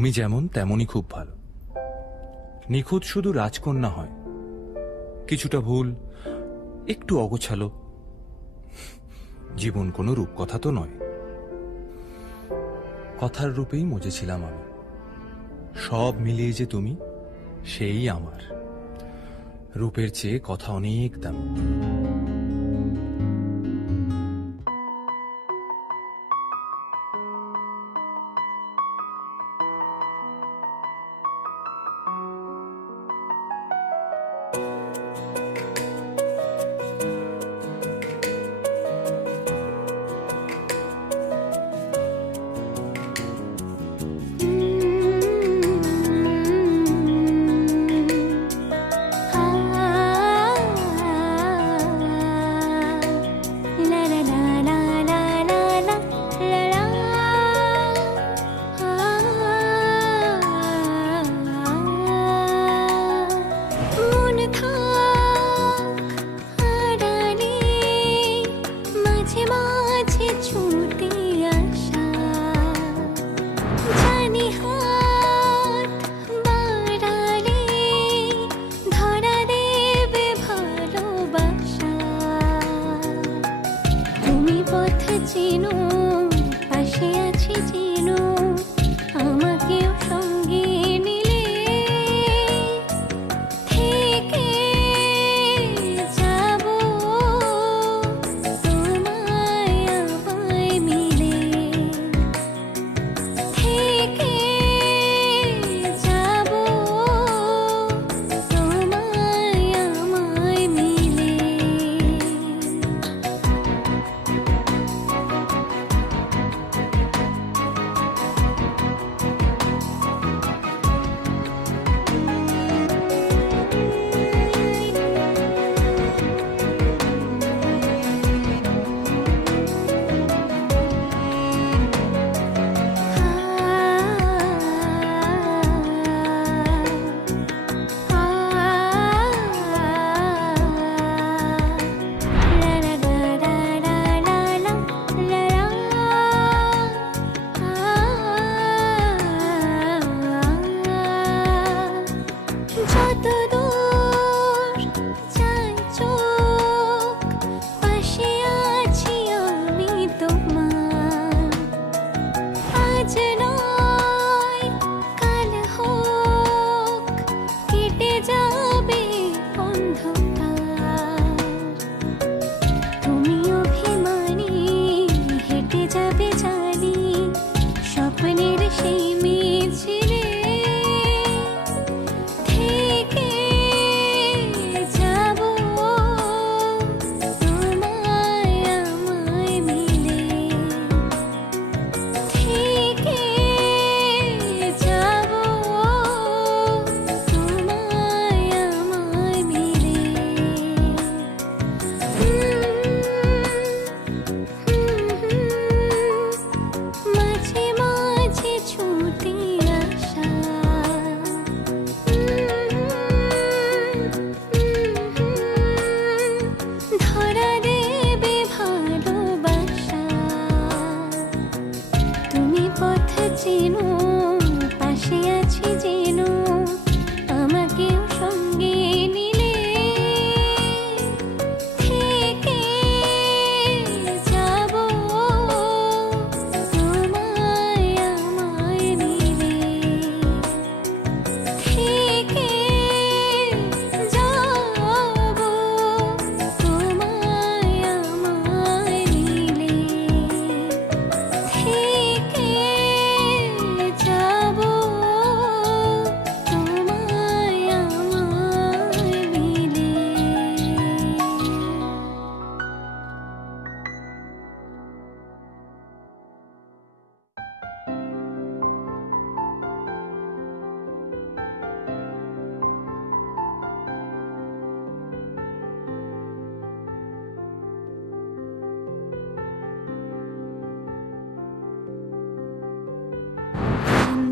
তুমি যেমন তেমনই খুব ভালো। নিখুঁত শুধু রাজকন্যা হয়, কিছুটা ভুল, একটু অগোছালো। জীবন কোনো রূপকথা তো নয়। কথার রূপেই মজেছিলাম আমি। সব মিলিয়ে যে তুমি, সেই আমার। রূপের চেয়ে কথা অনেক দামি।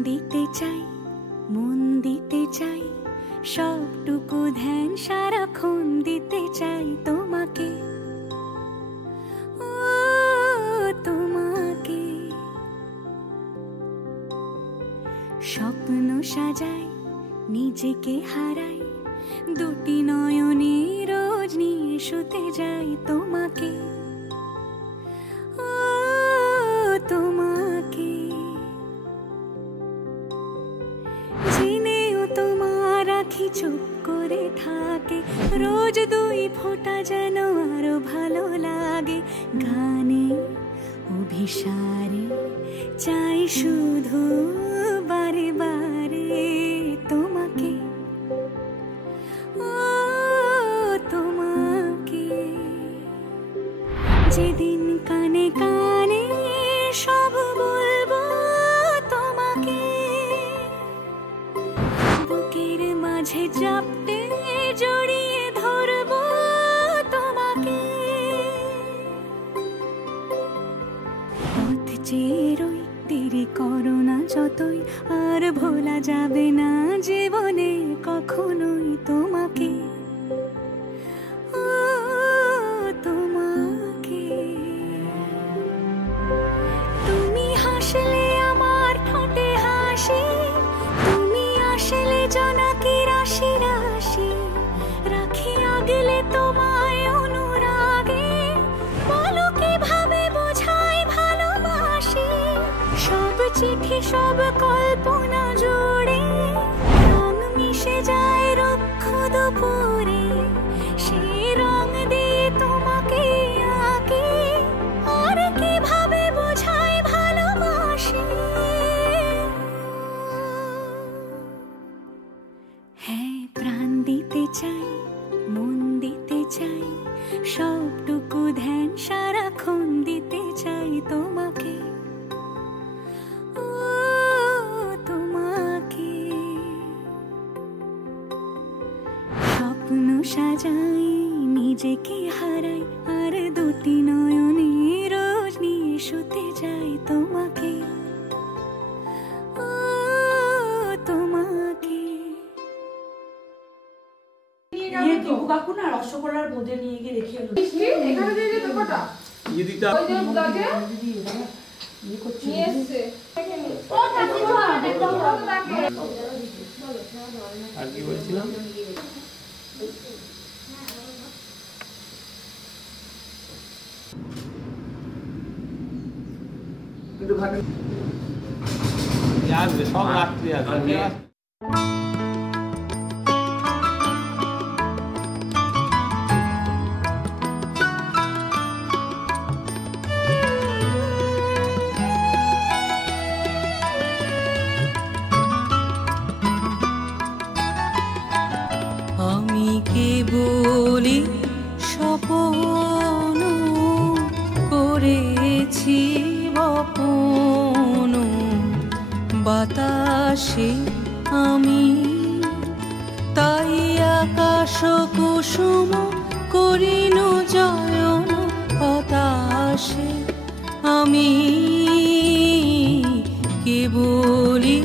দিতে চাই, মন দিতে চাই, সবটুকু ধ্যান সারাক্ষণ দিতে চাই তোমাকে, ও তোমাকে। স্বপ্ন সাজাই নিজেকে হারাই দুটি নয়নে রোজ নিয়ে শুতে যাই তোমাকে ও তোমাকে জেনেও তোমার আখি চুপ করে থাকে রোজ দুই ফোঁটা যেন আরো ভালো লাগে গানে অভিসারে চাই শুধু বারে বারে তোমাকে ও তোমাকে যেদিন কানে কানে সব বলবো তোমাকে বুকের মাঝে চাপতে জড়িয়ে ধরবো তোমাকে পথ চেয়ে রই দেরি করো না যতই আর ভোলা যাবে না জীবনে কখনোই তোমাকে ও তোমাকে তুমি হাসলে আমার ঠোঁটে হাসি তুমি আসলে জোনাকি রাশি রাশি রাখি আগলে তোমায় অনুরাগে বলো কিভাবে বোঝাই ভালোবাসি সব চিঠি সব কল্পনা জুড়ে রং মিশে যায় রুক্ষ দুপুরে সেই রং দিয়ে তোমাকে আঁকি আর কিভাবে বোঝাই ভালোবাসি হ্যাঁ প্রাণ দিতে চাই মন দিতে চাই সবটুকু ধ্যান সারাক্ষণ দিতে চাই তোমাকে ও তোমাকে স্বপ্ন সাজাই নিজেকে হারাই আর দুটি নয়নে রোজ নিয়ে শুতে যাই তোমাকে ও তোমাকে কাকু না রসগোল্লার বোঁদে নিয়ে গিয়ে রেখে এলো এখানে দিয়ে দিতে কটা ये दीदा ওই যে ব্লগে নিয়ে এসেছে ও কাকিমা একদম ভালো লাগে আর কি বলছিলাম কিন্তু ভাগে আসবে সব রাত্রি আসবে আমি কেবলই স্বপ্ন করেছি বপন বাতাসে আমি তাই আকাশ কুসুম করিন জয়ন হতাশে আমি কেবলই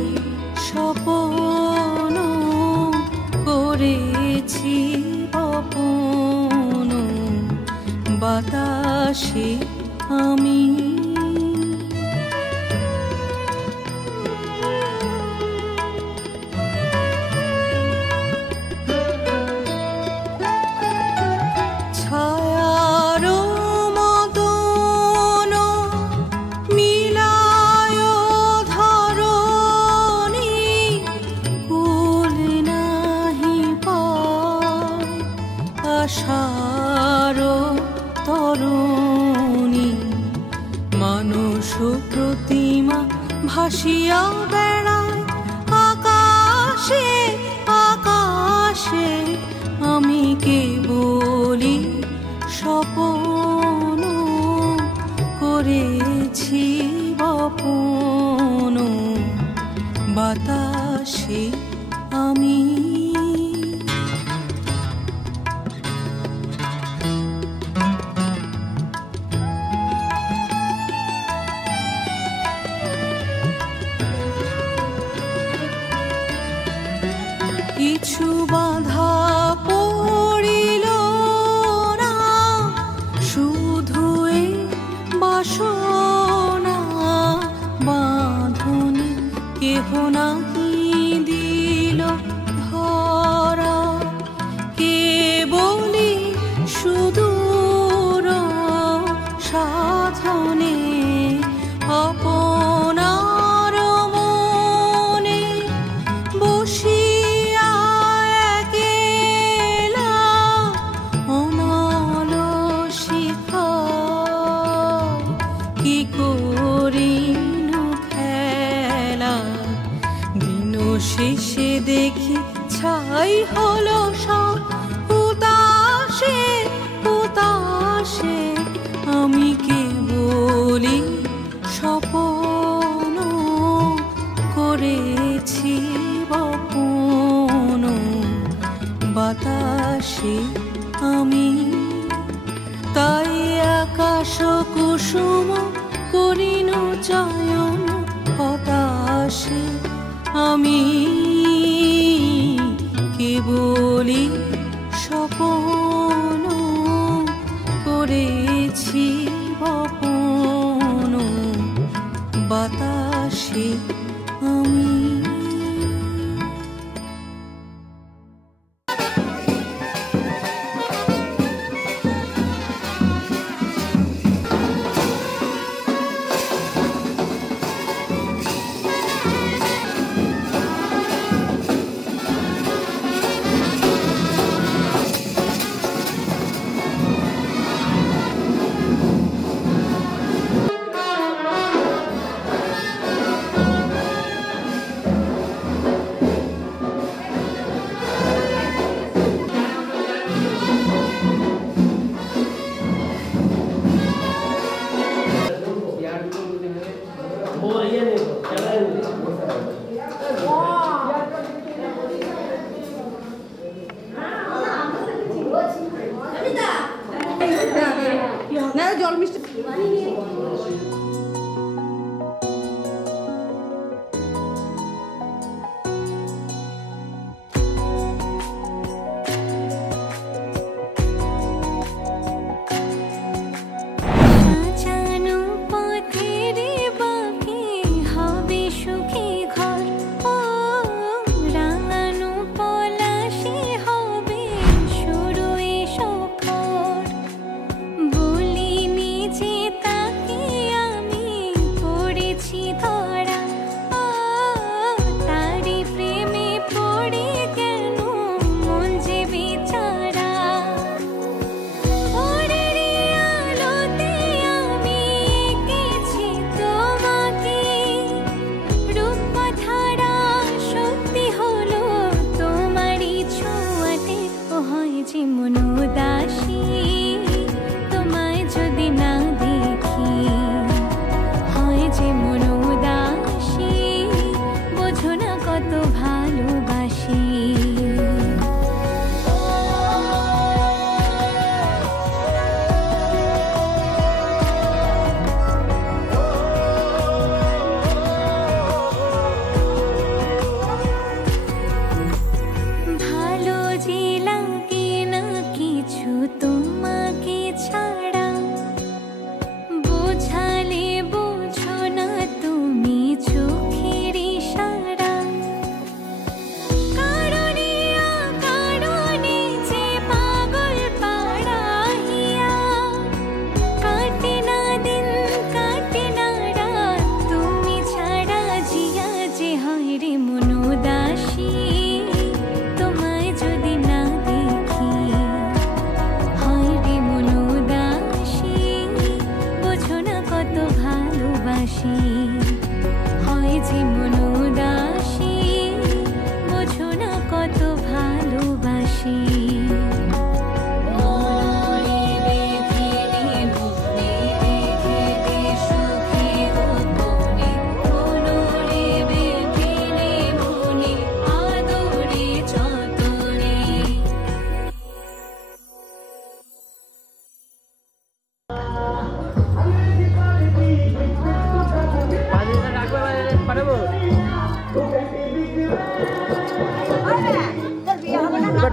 স্বপ্ন করেছি বপন বাতাসে আমি ছায়ার মদন মিলায় ধরণী কুল নাহি পায় আশার তরণী মানুষ প্রতিমা ভাসিয়া বেড়ায় আকাশে আকাশে আমি কেবলই স্বপ্ন করেছি বপন বাতাসে আমি কিছু বাধা পড়িল না শুধু এ বাসনা বাঁধনে কেহ নাহি কুসুম করিন চয়ন হতাশে আমি কেবলি স্বপন করেছি বপন বাতাসে আমি। জল মিষ্টি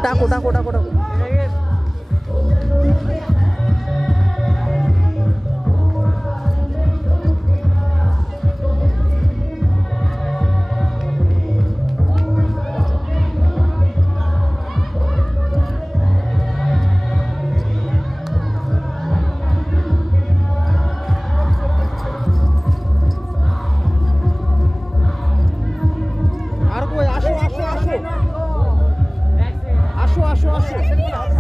ডাকো ডাকো ডাকো ডাকো আসো আসো আসো আসো আসো আসো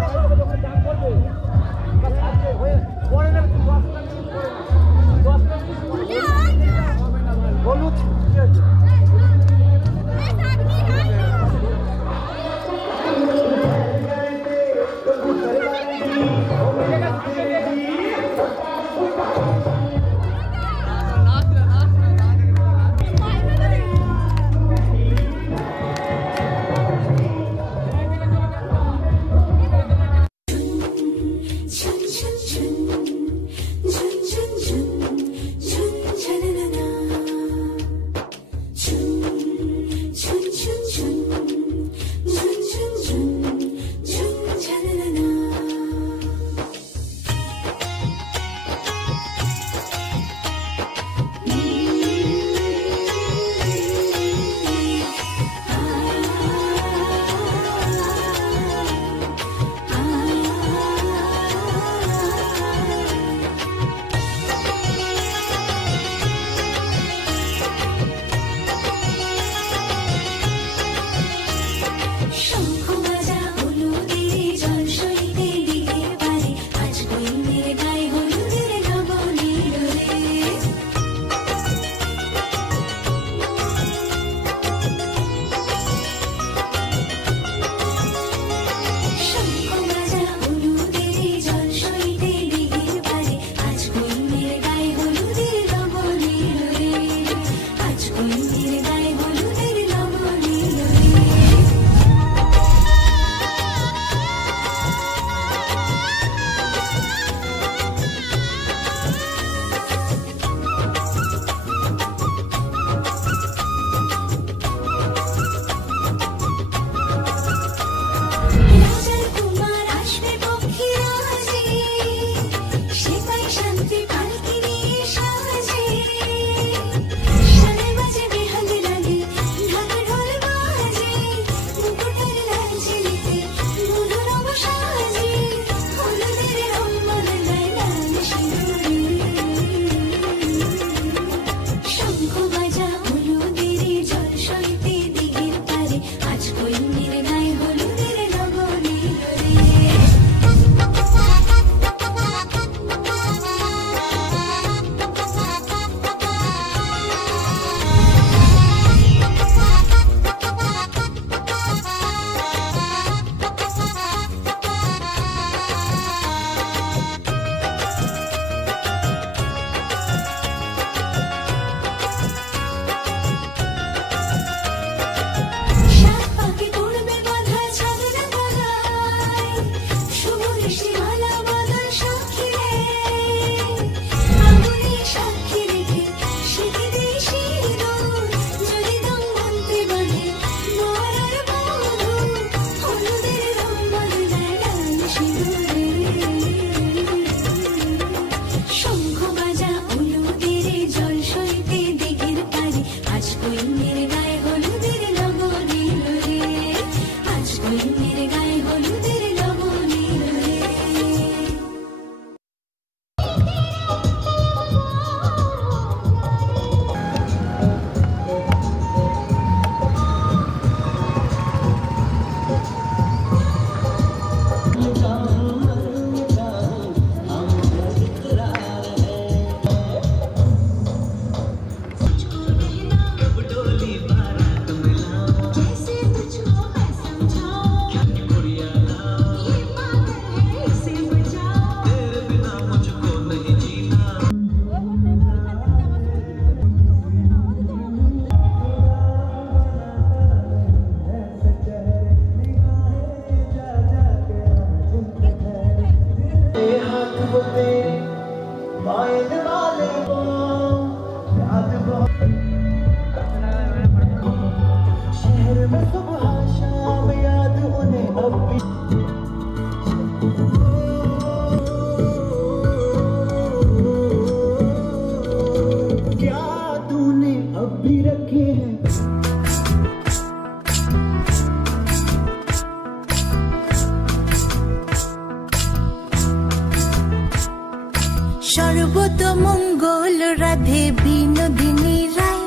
সর্বতমঙ্গল রাধে বিনোদিনী রায়,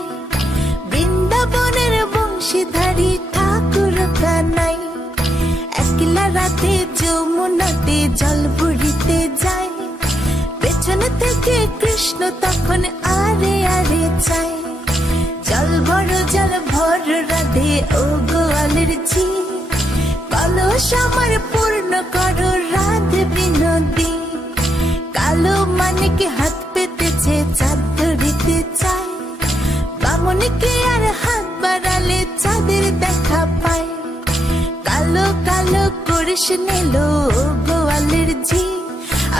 বৃন্দাবনের বংশীধারী ঠাকুর কানাই, একলা রাতে যমুনাতে জল ভরিতে যায়, পেছন থেকে কৃষ্ণ তখন আরে আরে চায়, জল ভর রাধে ও গোয়ালের ঝি, কলস আমার পূর্ণ করো রাধে বিনোদী, কালো মানিকে হাত পেতেছে চাঁদ ধরিতে চায়, বামনিকে আর হাত বাড়ালে চাঁদের দেখা পায়, কালো কালো করিস নিল গোয়ালের ঝি,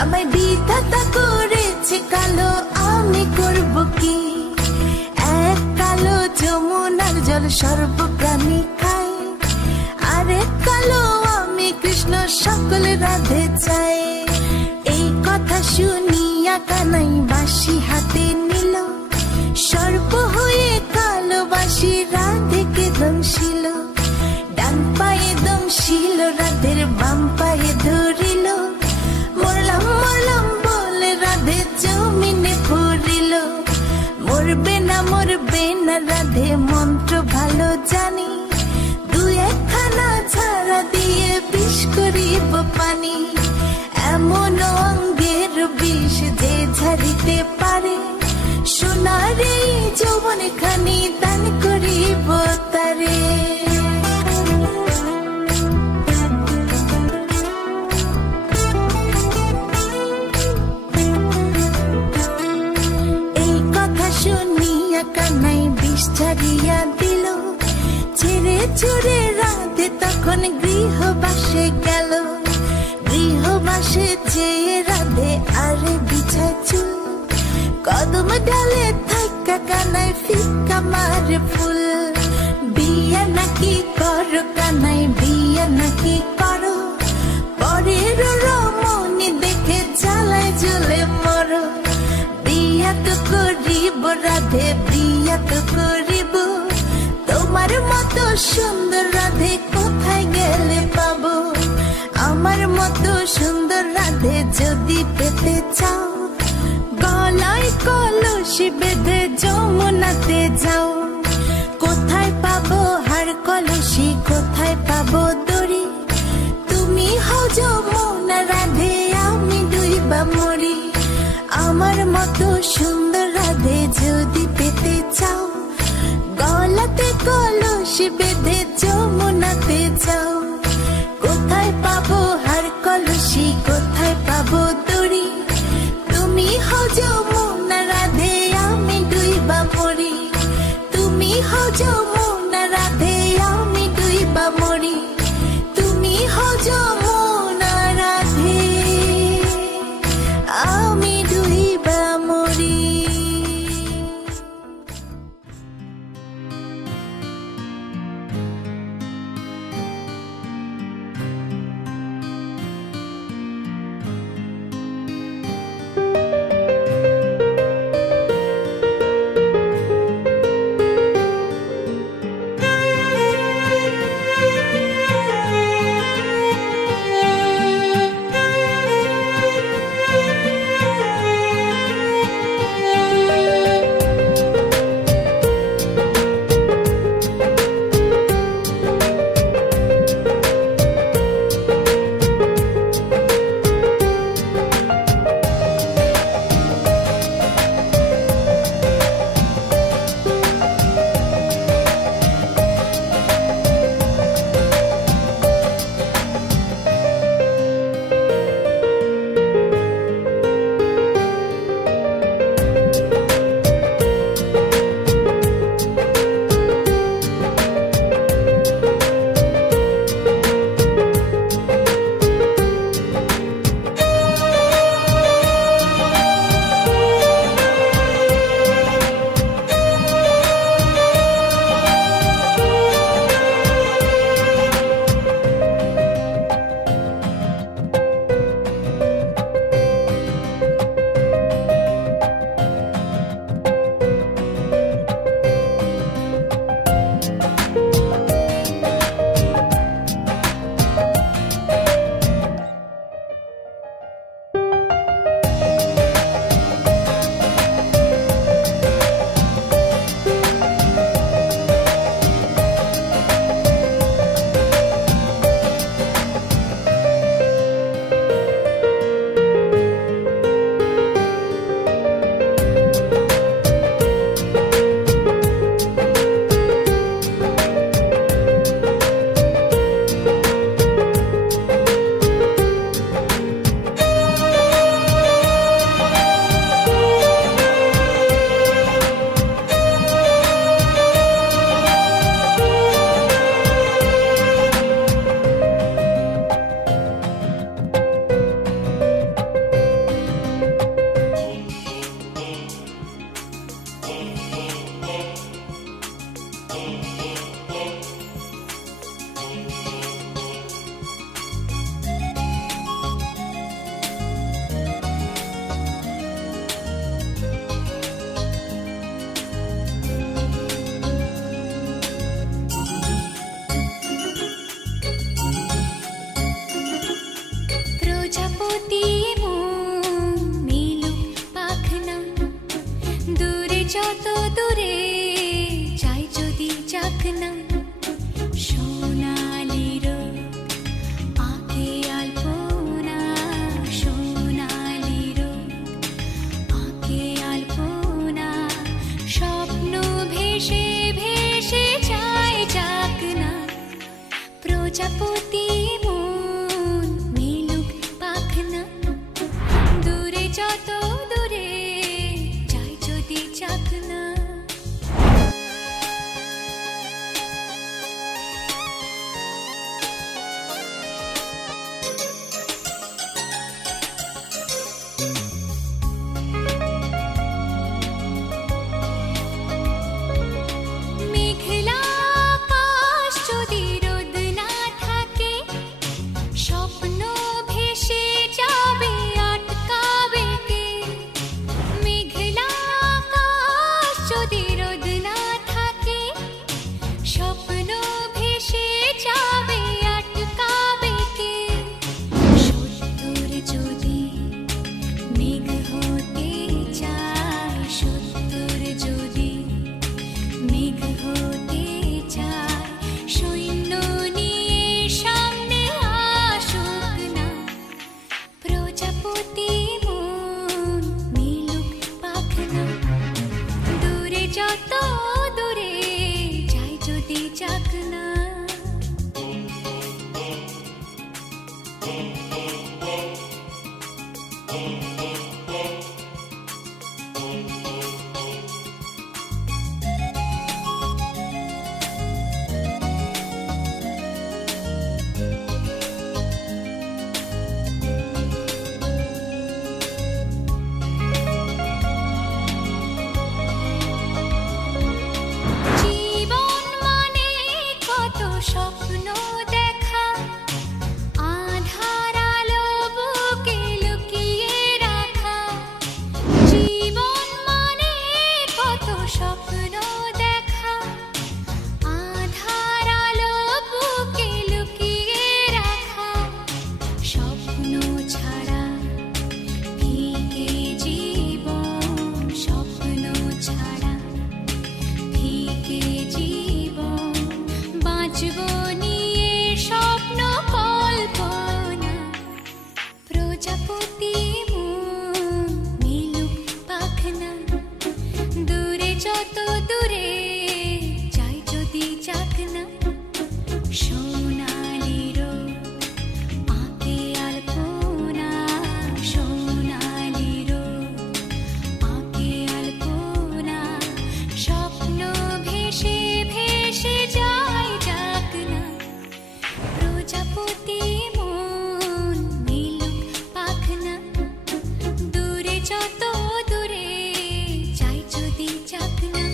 আমায় বিধাতা করেছে কালো আমি করব কি, এক কালো যমুনার জল সর্বপ্রাণী খায়, আরেক কালো আমি কৃষ্ণ সকল রাধে চাই। এই কথা শুনিয়া কানাই বাঁশি হাতে নিল, সর্প হয়ে কালো বাঁশি রাধেকে দংশিল, ডান পায়ে দংশিল রাধের বাম পায়ে ধরিল, মরলাম মরলাম বলে রাধে জমিনে পড়িল, মরবে না রাধে মন্ত্র ভালো জানি, দু একখানা ছাড়া দিয়ে বিষ করিব পানি, এমন অঙ্গের বিষ যে ঝাড়িতে পারে, সোনার এই যৌবন খানি দান করিব তারে। এই কথা শুনিয়া কানাই বিষ ছাড়িয়া দিল, ছেড়ে ছুড়ে রাধে তখন গৃহবাসে গেল, গৃহবাসে যেয়ে রাধে আরে বিছায় চুল, কদম ডালে থাকা কানাই ফিকা মারে ফুল, বিয়া নাকি করো কানাই বিয়া নাকি করো, পরের রমণী দেখে জ্বালায় জ্বলে মরো, বিয়া তো করিব রাধে বিয়া তো করিব, তোমার মতো সুন্দর রাধে কোথায় গেলে পাবো, আমার মতো সুন্দর রাধে যদি পেতে চাও, গলায় কলসি বেঁধে যমুনাতে যাও, কোথায় পাবো হার কলসি কোথায় পাবো দড়ি, তুমি হও যমুনা রাধে আমি ডুইবা মরি, আমার মতো সুন্দর রাধে যদি পেতে চাও, গলাতে কলসি বেঁধে যমুনাতে যাও, কোথায় পাবো হার কলসি কোথায় পাবো দড়ি, তুমি হও যমুনা রাধে আমি ডুইবা মরি, তুমি হও যমুনা রাধে আমি ডুইবা মরি, তুমি হও যমুনা রাধে আমি ডুইবা মরি। যত দূরে যাই যদি যাক না, সোনালি রোদ আঁকে আলপনা, সোনালি রোদ আঁকে আলপনা, স্বপ্ন ভেসে ভেসে যায় যাক না, প্রজাপতি মন মিলুক পাখনা, দূরে যত দূরে যাই যদি যাক না। মেঘলা আকাশ যদি রোদ না থাকে, স্বপ্ন ভেসে যাবে আটকাবে কে? মেঘলা আকাশ যদি রোদ না থাকে, স্বপ্ন ভেসে যাবে আটকাবে কে? সত্তর যদি মেঘ হতে চায়, সত্তর যদি মেঘ হতে চায়, সৈন্য নিয়ে সামনে আসুক না, প্রজাপতি মন মিলুক পাখনা, দূরে যত দূরে যাই যদি যাক না। জীবন মানে কত স্বপ্ন দেখা, আধার আলো বুকে লুকিয়ে রাখা। জীবন মানে কত স্বপ্ন দেখা, আধার আলো বুকে লুকিয়ে রাখা। স্বপ্ন ছাড়া ফিকে জীবন, স্বপ্ন ছাড়া ফিকে জীবন, বাঁচব নিয়ে স্বপ্ন কল্পনা, প্রজাপতি মন মিলুক পাখনা, দূরে যত দূরে যাই যদি যাক না, সোনালি রোদ আঁকে আলপনা, সোনালি রোদ আঁকে আলপনা, স্বপ্ন ভেসে ভেসে যায় যাক না, প্রজাপতি মন মিলুক পাখনা, দূরে যত দূরে যাই যদি যাক না।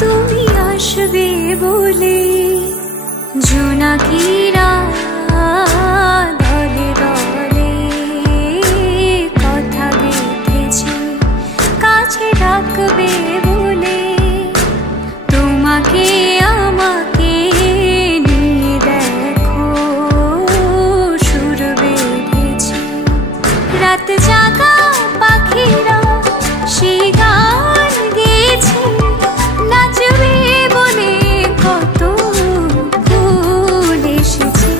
তুমি আসবে বলে জোনাকিরা দলে দলে কথা গেঁথেছে, কাছে ডাকবে বলে তোমাকে আমাকে নিয়ে দেখো সুর বেঁধেছে। রাত জাগা পাখিরা সেই গান গেয়েছে, নাচবে বলে কত ফুল এসেছে।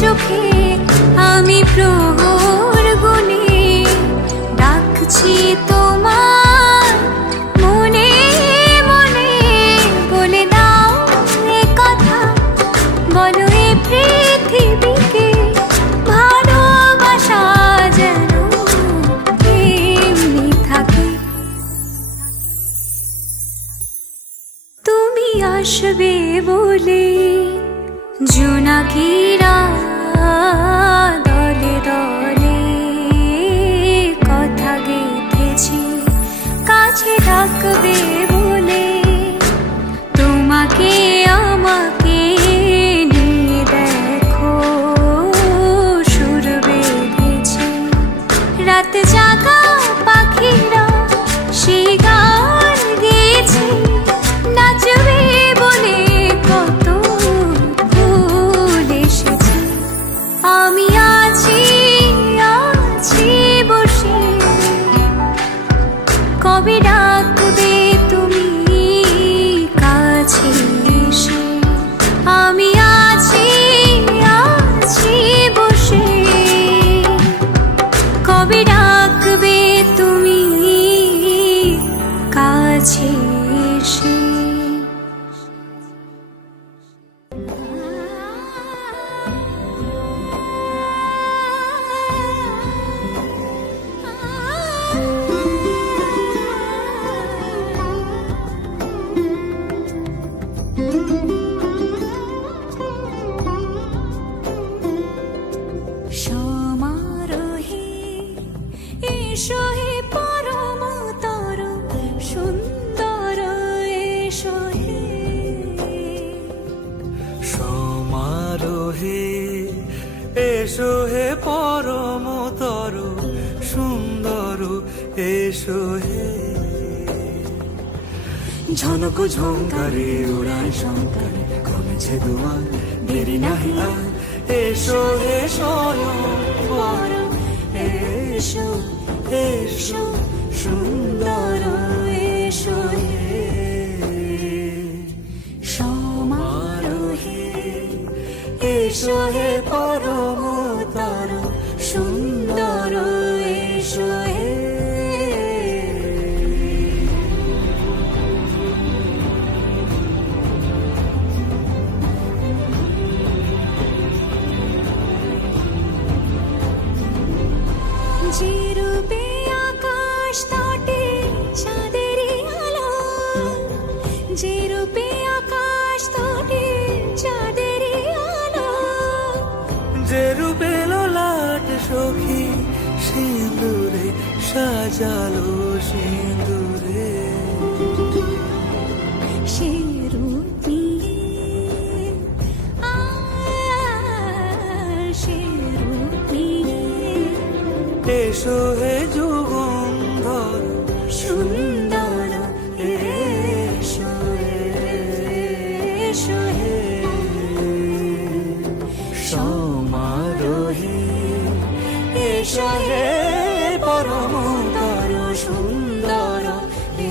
চোখে আমি প্রহর গুনে ডাকছি তোমার মনে মনে। বলে দাও এ কথা, বলো এ পৃথিবীকে ভালোবাসা যেন এমনি থাকে। তুমি আসবে বলে জোনাকিরা দলে দলে কথা গেঁথেছে, কাছে ডাকবে বলে তোমাকে আমাকে নিয়ে দেখো সুর বেঁধেছে। রাত জাগা পাখিরা সেই গান গেয়েছে, নাচবে বলে কত ফুল এসেছে। আমি আছি আছি বসে, কবে ডাকবে তুমি কাছে এসে। আমি আছি আছি বসে, কবে ডাকবে তুমি কাছে এসে। সমারোহে এসো হে পরমতর সুন্দর এসো হে। সমারোহে এসো হে পরমতর সুন্দর এসো হে। ঝনক ঝঙ্কারে উড়ায় শঙ্কারে কমেছে দুয়ার, দেরি নাহি আর এসো হে স্বয়ংবর। এসো এসো সুন্দর এসো হে। সমারোহে এসো হে পরমতর সুন্দর এসো হে। যে রূপে আকাশ তটে চাঁদেরই আলো, যে রূপে আকাশ তটে চাঁদেরই আলো। যে রূপে ললাট সখী সিঁদুরে সাজালো সিঁদুরে। সে রূপ নিয়ে সে রূপ নিয়ে এসো হে যুগন্ধর সুন্দর এসো এসো হে। সমারোহে এসো হে পরমতর সুন্দর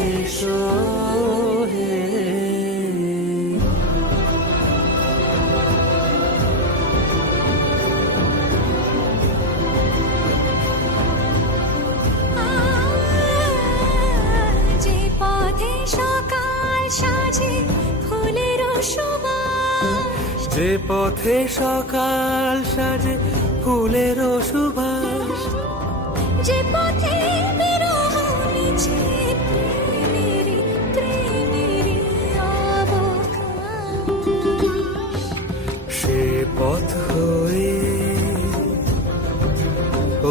এসো হে। যে পথে সকাল সাজে ফুলের সুবাস, যে পথে সকাল সাজে ফুলের সুবাস। যে পথে বিরহ মিছে প্রেমেরই প্রেমেরই অবকাশ। সে পথ হয়ে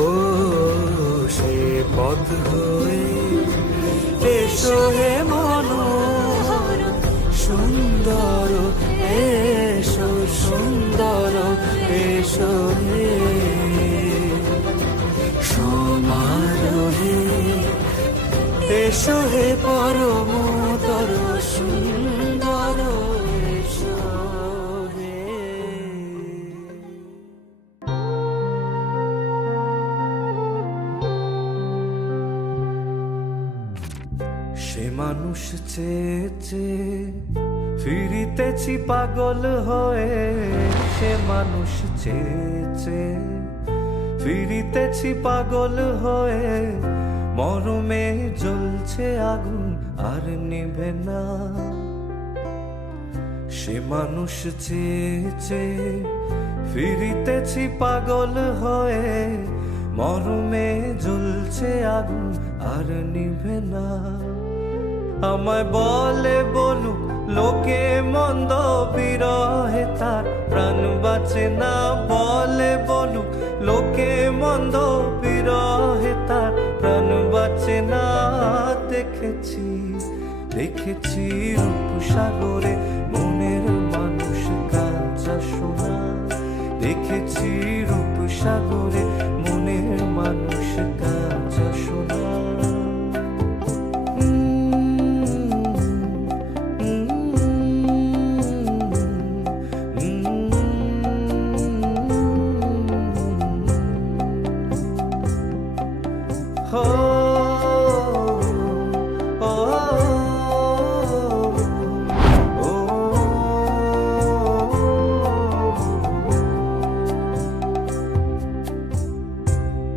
ও সে পথ হয়ে এসো হে মনোহর সুন্দর এসো সুন্দর এসো হে। সমারোহে এসো হে পরমতর সুন্দর এসো হে। সে মানুষ চেয়ে চেয়ে ফিরিতেছি পাগল হয়ে, সে মানুষ চেয়ে চেয়ে ফিরিতেছি পাগল হয়ে, মরমে জ্বলছে আগুন আর নিভে না। সে মানুষ চেয়ে চেয়ে ফিরিতেছি পাগল হয়ে, মরমে জ্বলছে আগুন আর নিভে না। আমায় বলে বলুক লোকে মন্দ, বিরহে তার প্রাণ বাঁচে না। বলে বলুক লোকে মন্দ, বিরহে তার প্রাণ বাঁচে না। দেখেছি দেখেছি রূপসাগরে মনের মানুষ কাঁচা সোনা। দেখেছি রূপসাগরে মনের মানুষ কাঁচা সোনা।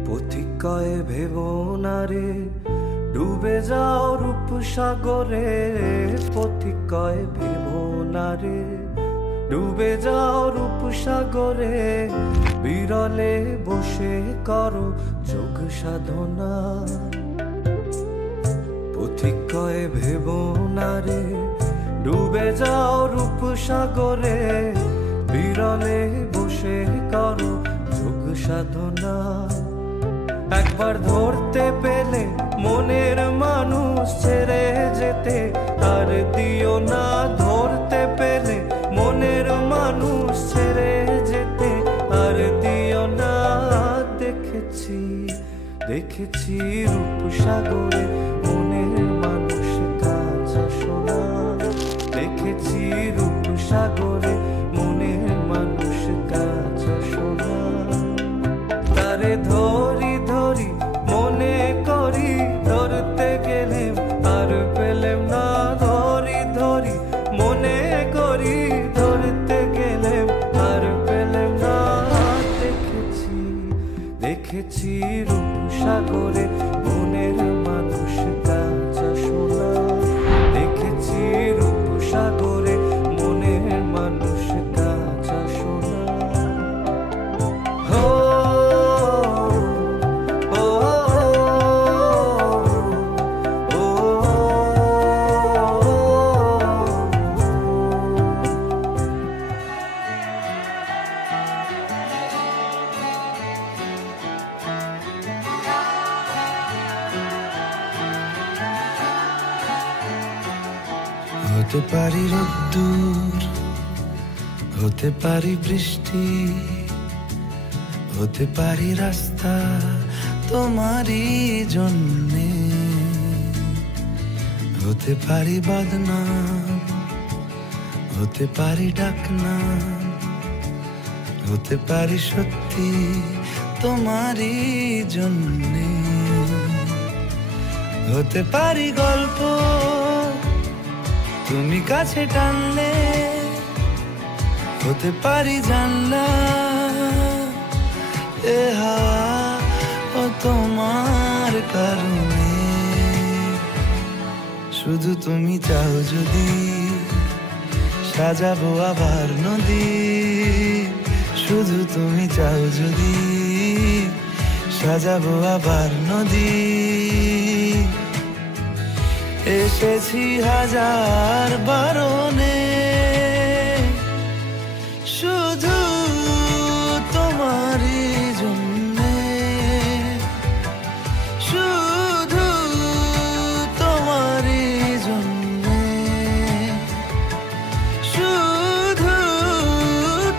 পথিকয়ে ভেবো না রে ডুবে যাও রূপসাগরে। পথিকয়ে ভেবো না রে ডুবে যাও রূপসাগরে। বিরলে বসে করো যোগ সাধনা। পথিকয়ে ভেবো না রে ডুবে যাও রূপসাগরে। বিরলে বসে করো যোগ সাধনা। একবার ধরতে পেলে মনের মানুষ ছেড়ে যেতে আর দিও না। ধরতে পেলে মনের মানুষ ছেড়ে যেতে আর দিও না। দেখেছি দেখেছি রূপসাগরে মনের মানুষ কাঁচা সোনা। দেখেছি রূপসাগরে মনের মানুষ কাঁচা সোনা। তারে ধরি ধরি মনে করি, ধরতে গেলেম আর পেলেম না। ধরি ধরি মনে করি, ধরতে গেলেম আর পেলেম না। দেখেছি দেখেছি রূপসাগরে মনের মানুষ কাঁচা সোনা। দেখেছি রূপসাগরে মনের মানুষ কাঁচা সোনা। হতে পারি রোদ্দুর, হতে পারি বৃষ্টি, হতে পারি রাস্তা তোমারই জন্যে। হতে পারি বদনাম, হতে পারি ডাকনাম, হতে পারি সত্যি তোমারই জন্যে। হতে পারি গল্প তুমি কাছে টানলে, হতে পারি জানলা এ হাওয়া ও তোমার কারণে। শুধু তুমি চাও যদি সাজাবো আবার নদী। শুধু তুমি চাও যদি সাজাবো আবার নদী। এসেছি হাজার বারণে শুধু তোমারই জন্যে। শুধু তোমারই জন্যে। শুধু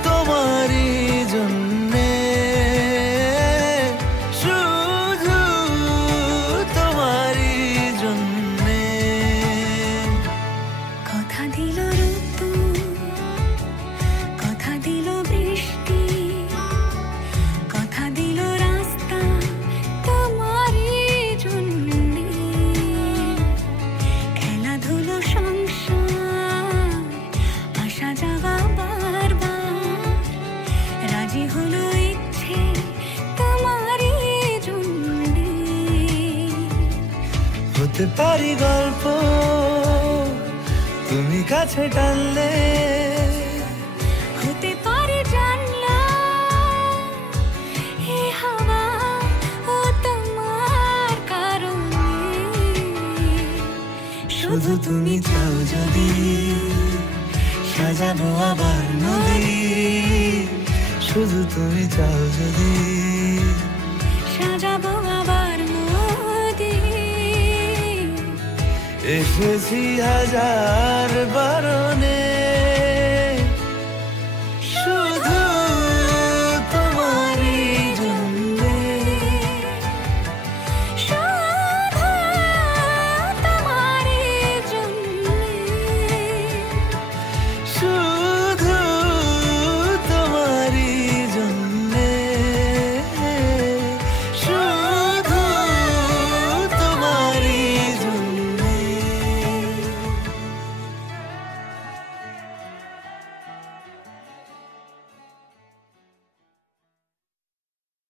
তোমারই জন্যে। শুধু তোমারই জন্যে। কথা দিল হতে পারি গল্প তুমি কাছে টানলে, হতে পারে জানলা হে হাওয়া ও তোমার কারণে, শুধু তুমি চাও যদি সাজাবো আবার নদী, শুধু তুমি চাও যদি সাজাবো আবার নদী। এসেছি হাজার বারণে